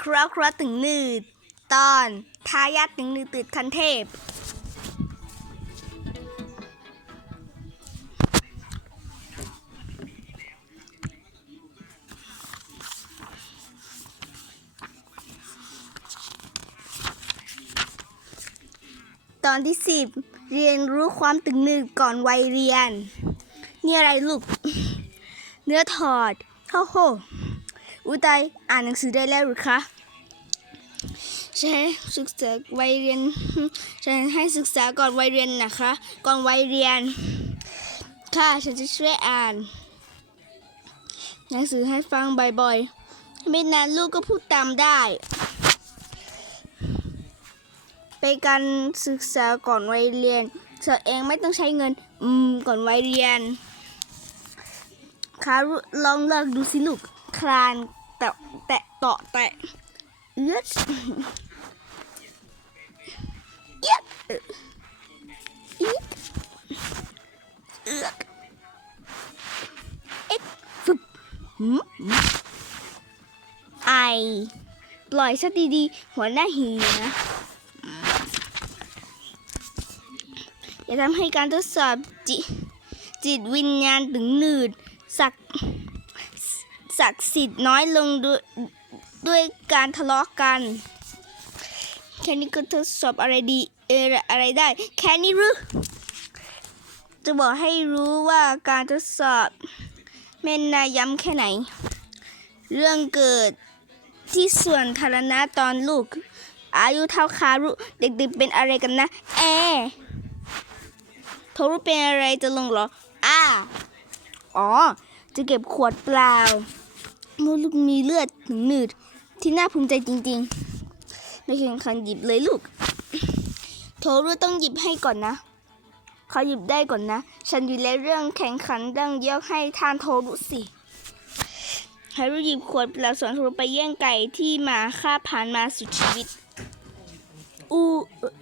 คราวคราวตึงหนืดตอนทายาทตึงหนืดตืดคันเทพ ตอนที่สิบเรียนรู้ความตึงหนืดก่อนวัยเรียน นี่อะไรลูก เนื้อถอดโอ้โห อุตายอ่านหนังสือได้แล้วหรือคะใช่ศึกษาวัยเรียนฉันให้ศึกษาก่อนวัยเรียนนะคะ ก่อนวัยเรียน ค่ะฉันจะช่วยอ่าน หนังสือให้ฟังบ่อยๆไม่นานลูกก็พูดตามได้ ไปการศึกษาก่อนวัยเรียนเธอเองไม่ต้องใช้เงิน อืม ก่อนวัยเรียนคารุลองเลิกดูสิลูกคลาน แตะแตะเตาะแตะเอื้อดเอี๊ยดเอ่ออี๊ดเอือกเอ็กฟึบหืมไอปล่อยซะดีๆ หัวหน้าหีนะอย่าทำให้การทดสอบจิจิตวิญญาณถึงหนืดศัก ศักดิ์สิทธิ์น้อยลงด้วยด้วยการทะเลาะกัน แค่นี้ก็ทดสอบอะไรดีเอออะไรได้ แค่นี้หรือจะบอกให้รู้ว่าการทดสอบแม่นนายย้ำแค่ไหน เรื่องเกิดที่ส่วนธารณะตอนลูก อายุเท่าคารุเด็กๆเป็นอะไรกันนะ แอโทรุเป็นอะไรจะลงหรออ่าอ๋อ จะเก็บขวดเปล่า โมลูกมีเลือดถึงหนืดที่น่าภูมิใจจริงๆไม่แข่งขันหยิบเลยลูก โทรุต้องหยิบให้ก่อนนะ เขาหยิบได้ก่อนนะ ฉันอยู่ในเรื่องแข่งขันต้องยกให้ทานโทรุสิฮารุหยิบขวดเปล่าส่วนโทรไปแย่งไก่ที่มาฆ่าผ่านมาสุดชีวิต อู้เอ่อ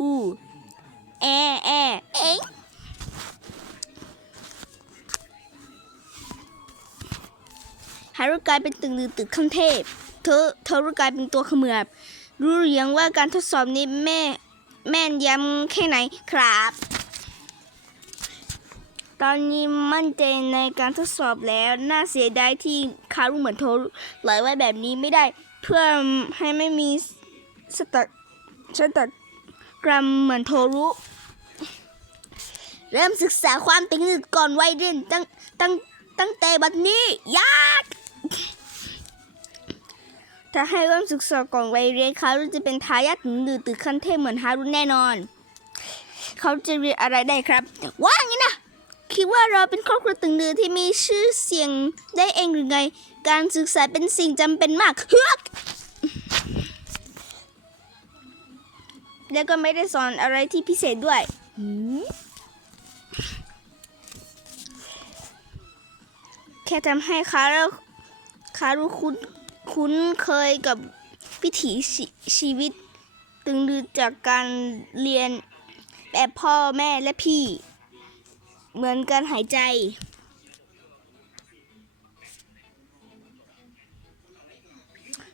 อู้แอแอเอ็ง ฮารุกลายเป็นตึงลือตึกขั้นเทพ เธอเธอรุกลายเป็นตัวขมือบรู้หรือยังว่าการทดสอบนี้แม่แม่นยำแค่ไหนครับ ตอนนี้มั่นใจในการทดสอบแล้วน่าเสียดายที่คารุเหมือนโทรุปล่อยไว้แบบนี้ไม่ได้ เพื่อให้ไม่มีสตักสตักกรรมเหมือนโทรุเริ่มศึกษาความตึงหนึดก่อนวัยเรียนตั้งตั้งตั้งแต่บัดนี้ ยา ถ้าให้เริ่มศึกษาก่อนวัยเรียนเขาจะเป็นทายาทถึงหนืดตึกขั้นเทพเหมือนฮารุแน่นอน เขาจะเรียนอะไรได้ครับ ว่างี้นะคิดว่าเราเป็นครอบครัวตึงหนืดที่มีชื่อเสียงได้เองหรือไง การศึกษาเป็นสิ่งจำเป็นมากเฮือกแล้วก็ไม่ได้สอนอะไรที่พิเศษด้วย แค่ทำให้คา คารุคุ้นคุ้นเคยกับวิถีชีชีวิต ตึงดือจากการเรียนแบบพ่อแม่และพี่ เหมือนการหายใจ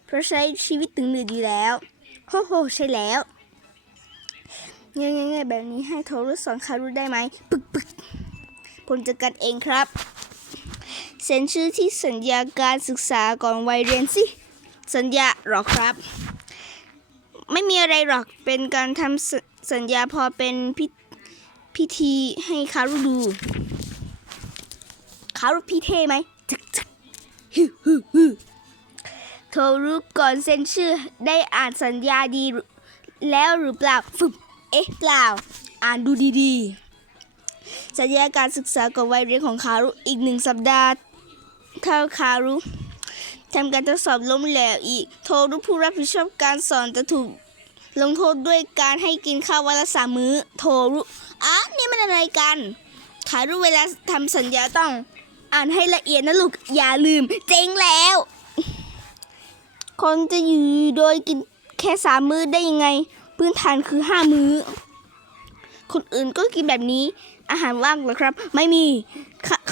เพราะใช้ชีวิตตึงดือดีแล้วโฮโฮใช่แล้วง่ายๆแบบนี้ให้โทรสอนคารุได้ไหมปึกปึกผมจัดการเองครับ เซ็นชื่อที่สัญญาการศึกษาก่อนวัยเรียนสิ สัญญาหรอครับ ไม่มีอะไรหรอกเป็นการทำสสัญญาพอเป็นพิพิธีให้คารุดูคารุพี่เท่ไหมฮึฮึฮึโทรรู้ก่อนเซ็นชื่อได้อ่านสัญญาดีแล้วหรือเปล่าฟึบเอ๊ะเปล่า อ่านดูดีๆสัญญาการศึกษากับวัยเรียนของคารุอีกหนึ่งสัปดาห์ ถ้าคารุทำการทดสอบล้มเหลวอีก โทรุผู้รับผิดชอบการสอนจะถูกลงโทษด้วยการให้กินข้าววันละสามมื้อ โทรุอะนี่มันอะไรกันคารุเวลาทำสัญญาต้อง อ่านให้ละเอียดนะลูก อย่าลืม เจ๊งแล้ว คนจะอยู่โดยกินแค่สามมื้อได้ยังไง พื้นฐานคือห้ามื้อ คนอื่นก็กินแบบนี้ อาหารว่างเหรอครับ ไม่มี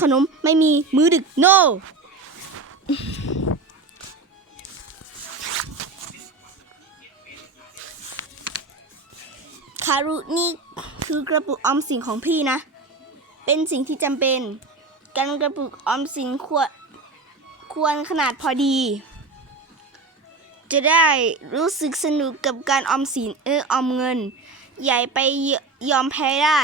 ขนมไม่มีมื้อดึก no คารุนี่คือกระปุกออมสินของพี่นะ เป็นสิ่งที่จำเป็น การกระปุกออมสินควรควรขนาดพอดี จะได้รู้สึกสนุกกับการออมสินเออออมเงิน ใหญ่ไปยอมแพ้ได้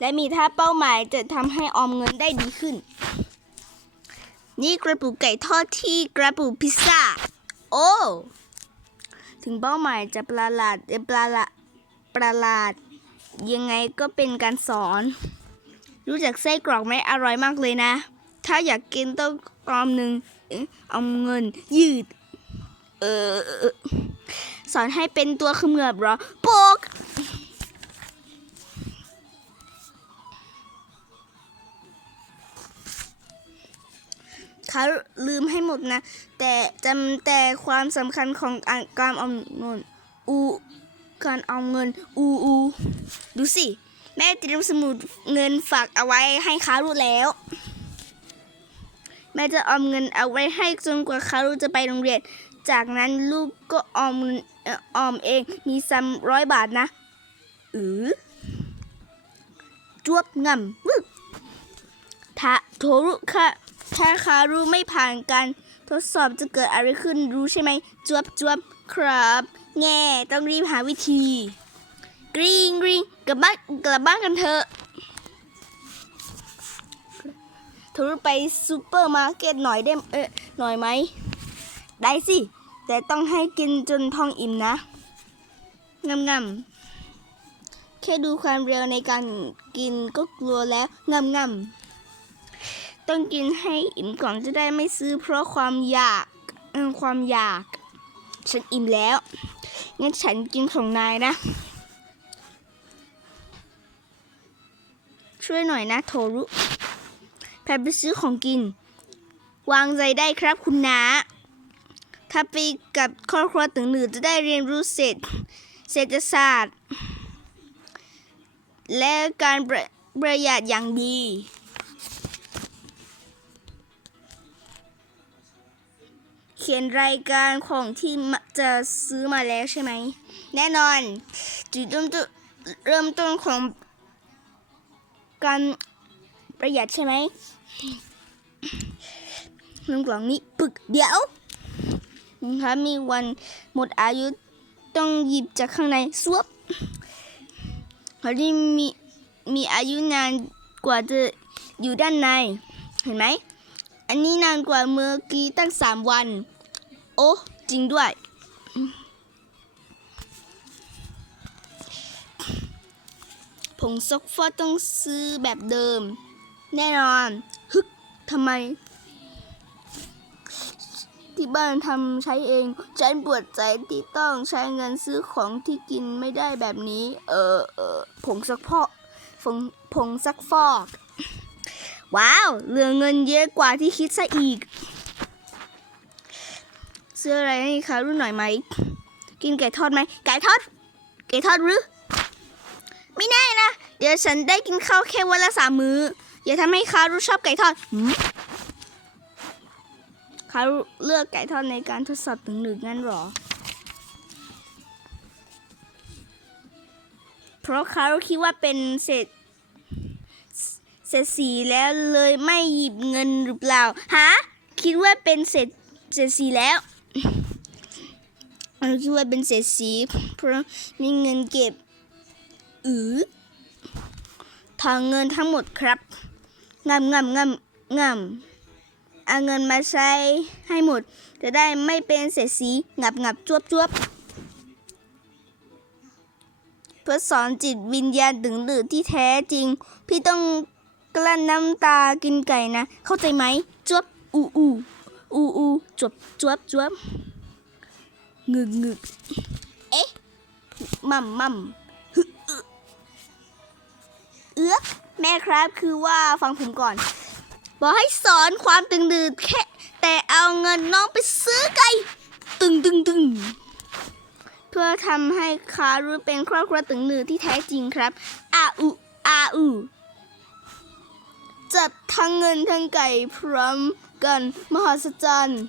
และมีท่าเป้าหมายจะทำให้ออมเงินได้ดีขึ้น นี่กระปุกไก่ทอดที่กระปุกพิซซ่า โอ้ ถึงเป้าหมายจะประหลาดเอประหลาดประหลาด ยังไงก็เป็นการสอน รู้จักไส้กรอกไหมอร่อยมากเลยนะ ถ้าอยากกินต้องออมหนึ่งเอ๊ะอมเงิน ยืด เออสอนให้เป็นตัวขมือบหรอโป เขาลืมให้หมดนะ แต่จำแต่ความสำคัญของการการออมเงินอูการออมเงินอูอูดูสิ แม่เตรียมสมุดเงินฝากเอาไว้ให้เขารู้แล้ว แม่จะออมเงินเอาไว้ให้จนกว่าเขาจะไปโรงเรียน จากนั้นลูกก็ออมเงินออมเองมีซ้ำร้อยบาทนะอือจวบงำวึกถ้าโทรุคะ ถ้าคารุไม่ผ่านการทดสอบจะเกิดอะไรขึ้นรู้ใช่ไหมจวบจวบครับ แง่ต้องรีบหาวิธี กริงกริงกลับบ้านกลับบ้านกันเถอะทรุไปซูเปอร์มาร์เก็ตหน่อยได้เออหน่อยไหม ได้สิ แต่ต้องให้กินจนท้องอิ่มนะงำงำแค่ดูความเร็วในการกินก็กลัวแล้วงำงำ ต้องกินให้อิ่มก่อนจะได้ไม่ซื้อ เพราะความอยากความอยาก ฉันอิ่มแล้วงั้นฉันกินของนายนะ ช่วยหน่อยนะโทรุแพรไปซื้อของกิน วางใจได้ครับคุณนาถ้าไปกับครอบครัวตึงหนือจะได้เรียนรู้เศรษฐเศรษฐศาสตร์ และการประประหยัดอย่างดี ขียนรายการของที่จะซื้อมาแล้วใช่ไหม แน่นอนจุดเริ่มต้นเริ่มต้นของการประหยัดใช่ไหมเรื่องกล่องนี้ปึกเดี๋ยวนะคะมีวันหมดอายุต้องหยิบจากข้างในสวบเขาที่มีมีอายุนานกว่าจะอยู่ด้านใน เห็นไหม อันนี้นานกว่าเมื่อกี้ตั้งสามวัน อ้ จริงด้วย ผงซักฟอกต้องซื้อแบบเดิม แน่นอน ฮึกทำไม ที่บ้านทำใช้เอง ฉันปวดใจที่ต้องใช้เงินซื้อของที่กินไม่ได้แบบนี้ เออเออผงซักฟอกผงผงซักฟอก ว้าว เหลือเงินเยอะกว่าที่คิดซะอีก ซื้ออะไรให้เขารู้หน่อยไหม กินไก่ทอดไหมไก่ทอด ไก่ทอดหรือ ไม่แน่นะ เดี๋ยวฉันได้กินข้าวแค่วันละสามมื้อ อย่าทำให้คารุชอบไก่ทอดคารุเลือกไก่ทอดในการทดสอบถึงหนึ่งงั้นหรอ เพราะคารุคิดว่าเป็นเศษเศษสีแล้วเลยไม่หยิบเงินหรือเปล่า ฮะ คิดว่าเป็นเศษเศษสีแล้ว เราคิดว่าเป็นเศษสีเพราะมีเงินเก็บอือทางเงินทั้งหมดครับงำงำงำงำเอาเงินมาใช้ให้หมด จะได้ไม่เป็นเศษสีงับงับจวบจวบเพื่อสอนจิตวิญญาณดึงดืดที่แท้จริง พี่ต้องกลั้นน้ำตากินไก่นะ เข้าใจไหมจวบอูอูอูอูจวบจวบจวบ งึกงึกเอ๊ะมั่มมั่มเอื้อแม่ครับคือว่าฟังผมก่อน บอกให้สอนความตึงดืดแค่แต่เอาเงินน้องไปซื้อไก่ตึงตึงตึงเพื่อทำให้คารุเป็นครอบครัวตึงหนืดที่แท้จริงครับ อาอูอาอูจับทั้งเงินทั้งไก่พร้อมกัน มหัศจรรย์